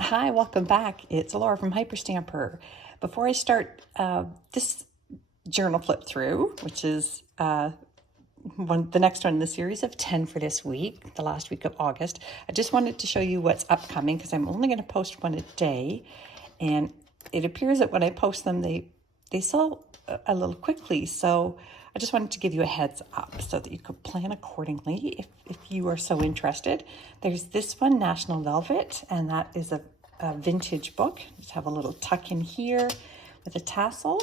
Hi, welcome back. It's Laura from Hyperstamper. Before I start this journal flip through, which is the next one in the series of 10 for this week, the last week of August, I just wanted to show you what's upcoming because I'm only going to post one a day. And it appears that when I post them, they sell a little quickly. So I just wanted to give you a heads up so that you could plan accordingly if you are so interested. There's this one, National Velvet, and that is a vintage book. Just have a little tuck in here with a tassel.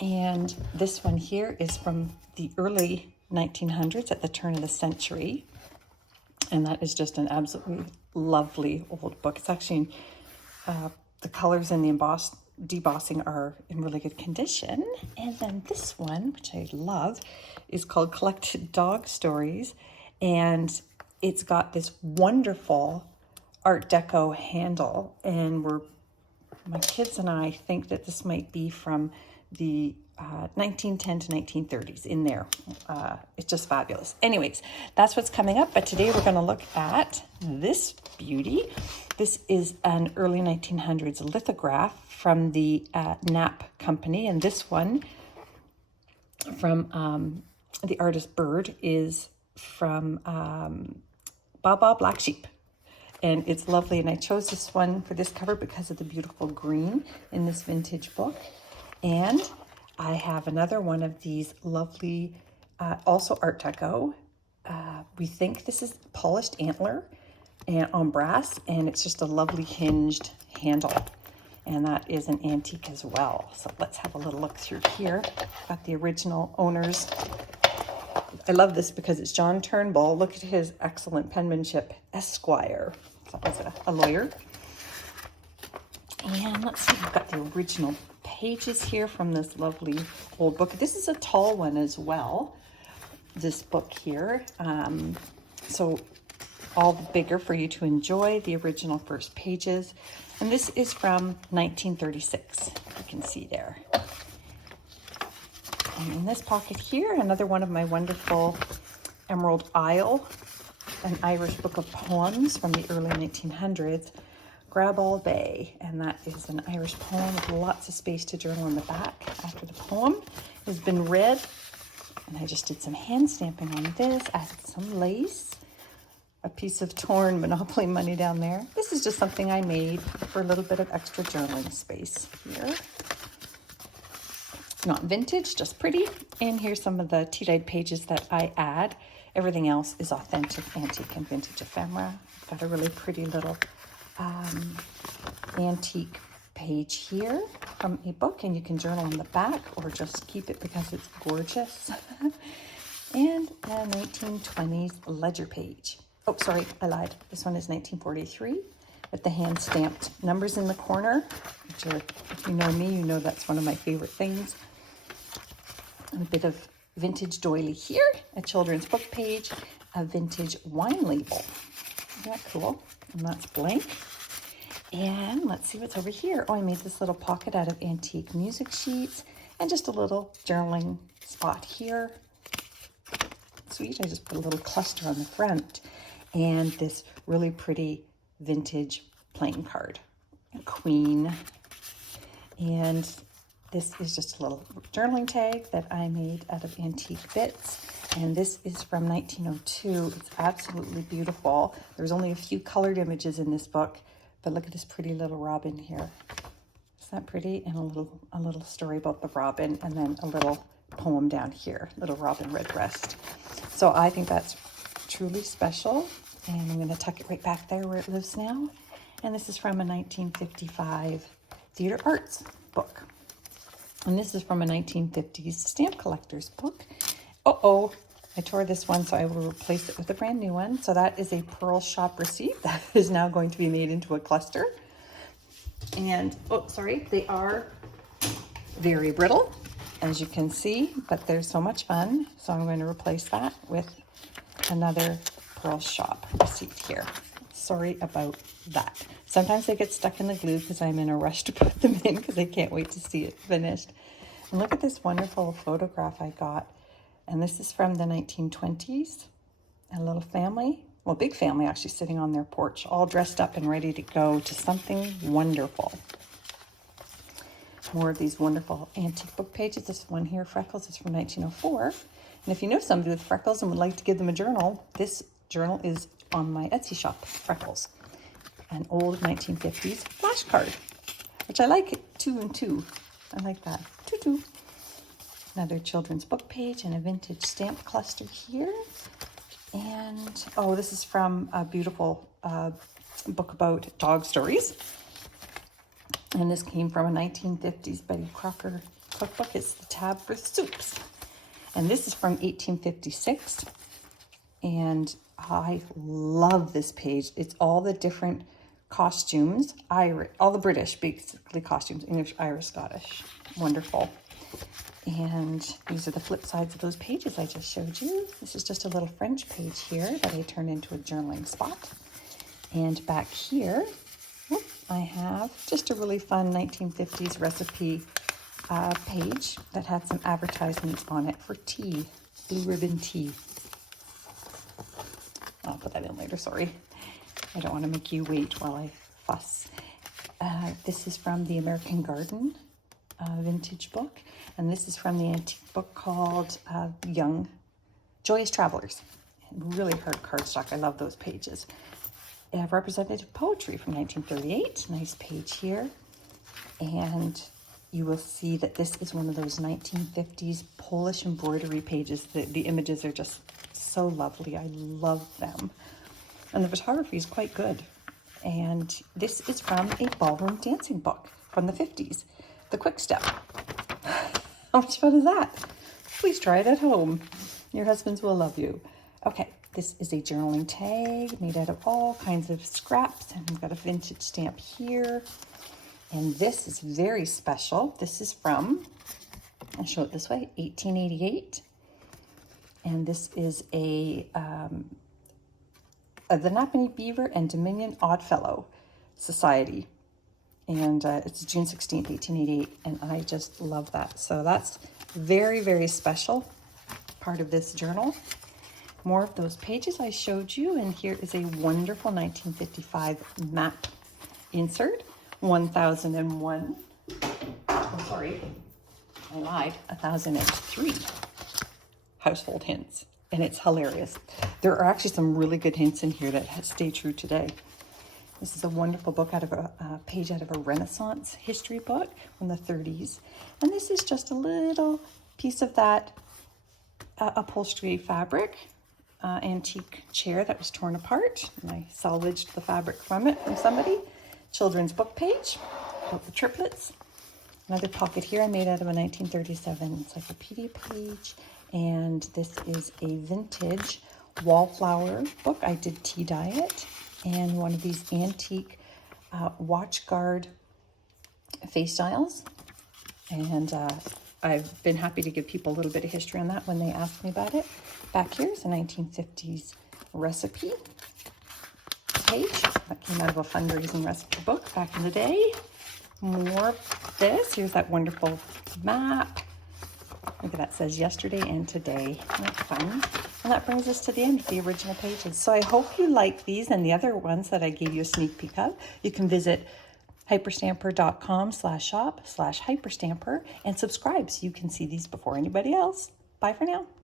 And this one here is from the early 1900s, at the turn of the century. And that is just an absolutely lovely old book. It's actually, the colors and the debossing are in really good condition. And then this one, which I love, is called Collected Dog Stories. And it's got this wonderful Art Deco handle. And my kids and I think that this might be from the 1910 to 1930s in there. It's just fabulous. Anyways, that's what's coming up. But today we're going to look at this beauty. This is an early 1900s lithograph from the Knapp Company. And this one from the artist Bird is from Baba Black Sheep. And it's lovely. And I chose this one for this cover because of the beautiful green in this vintage book. And I have another one of these lovely, also Art Deco. We think this is polished antler and on brass, and it's just a lovely hinged handle. And that is an antique as well. So let's have a little look through here. Got the original owners. I love this because it's John Turnbull. Look at his excellent penmanship, Esquire. So that was a lawyer. And let's see, I've got the original pages here from this lovely old book. This is a tall one as well, this book here. So all the bigger for you to enjoy the original first pages. And this is from 1936, you can see there. And in this pocket here, another one of my wonderful Emerald Isle, an Irish book of poems from the early 1900s. Grab All Bay, and that is an Irish poem with lots of space to journal in the back after the poem has been read. And I just did some hand stamping on this, added some lace, a piece of torn Monopoly money down there. This is just something I made for a little bit of extra journaling space here. Not vintage, just pretty. And here's some of the tea-dyed pages that I add. Everything else is authentic, antique, and vintage ephemera. I've got a really pretty little antique page here from a book, and you can journal in the back or just keep it because it's gorgeous. And a 1920s ledger page. Oh, sorry, I lied. This one is 1943 with the hand stamped numbers in the corner, which are, if you know me, you know that's one of my favorite things. And a bit of vintage doily here, a children's book page, a vintage wine label. Isn't that cool? And that's blank. And let's see what's over here. Oh, I made this little pocket out of antique music sheets and just a little journaling spot here. Sweet, I just put a little cluster on the front and this really pretty vintage playing card, a queen. And this is just a little journaling tag that I made out of antique bits. And this is from 1902. It's absolutely beautiful. There's only a few colored images in this book, but look at this pretty little robin here. Isn't that pretty? And a little story about the robin, and then a little poem down here, Little Robin Redbreast. So I think that's truly special. And I'm gonna tuck it right back there where it lives now. And this is from a 1955 theater arts book. And this is from a 1950s stamp collector's book. Uh-oh, I tore this one, so I will replace it with a brand new one. So that is a Pearl Shop receipt that is now going to be made into a cluster. And, oh, sorry, they are very brittle, as you can see, but they're so much fun. So I'm going to replace that with another Pearl Shop receipt here. Sorry about that. Sometimes they get stuck in the glue because I'm in a rush to put them in because I can't wait to see it finished. And look at this wonderful photograph I got. And this is from the 1920s. A little family well, big family actually sitting on their porch, all dressed up and ready to go to something wonderful. More of these wonderful antique book pages. This one here, Freckles, is from 1904. And if you know somebody with freckles and would like to give them a journal, this journal is on my Etsy shop, Freckles. An old 1950s flashcard, which I like, 2 and 2. I like that, 2. Another children's book page and a vintage stamp cluster here. And, oh, this is from a beautiful book about dog stories. And this came from a 1950s Betty Crocker cookbook. It's the tab for soups. And this is from 1856. And I love this page. It's all the different costumes, all the British, basically, costumes, English, Irish, Scottish. Wonderful. And these are the flip sides of those pages I just showed you. This is just a little French page here that I turned into a journaling spot. And back here, I have just a really fun 1950s recipe page that had some advertisements on it for tea, blue ribbon tea. I'll put that in later, sorry. I don't want to make you wait while I fuss. This is from the American Garden vintage book, and this is from the antique book called Young Joyous Travelers. Really hard cardstock. I love those pages. Representative Poetry from 1938. Nice page here. And you will see that this is one of those 1950s Polish embroidery pages. The images are just so lovely. I love them. And the photography is quite good. And this is from a ballroom dancing book from the 50s, The Quick Step. How much fun is that? Please try it at home. Your husbands will love you. Okay, this is a journaling tag made out of all kinds of scraps, and we've got a vintage stamp here. And this is very special. This is from, I'll show it this way, 1888. And this is the Napanee Beaver and Dominion Oddfellow Society. And it's June 16th, 1888. And I just love that. So that's very, very special part of this journal. More of those pages I showed you. And here is a wonderful 1955 map insert. 1001. Oh, sorry. I lied. 1003 household hints. And it's hilarious. There are actually some really good hints in here that stay true today. This is a wonderful book out of a page out of a Renaissance history book from the 30s. And this is just a little piece of that upholstery fabric, antique chair that was torn apart. And I salvaged the fabric from it from somebody. Children's book page about the triplets. Another pocket here I made out of a 1937 encyclopedia page. And this is a vintage wallflower book. I did tea dye it. And one of these antique watch guard face dials. And I've been happy to give people a little bit of history on that when they ask me about it. Back here is a 1950s recipe page that came out of a fundraising recipe book back in the day. More of this. Here's that wonderful map. Look at that, says yesterday and today. That's fun. And that brings us to the end of the original pages. So I hope you like these and the other ones that I gave you a sneak peek of. You can visit hyperstamper.com/shop/hyperstamper and subscribe so you can see these before anybody else. Bye for now.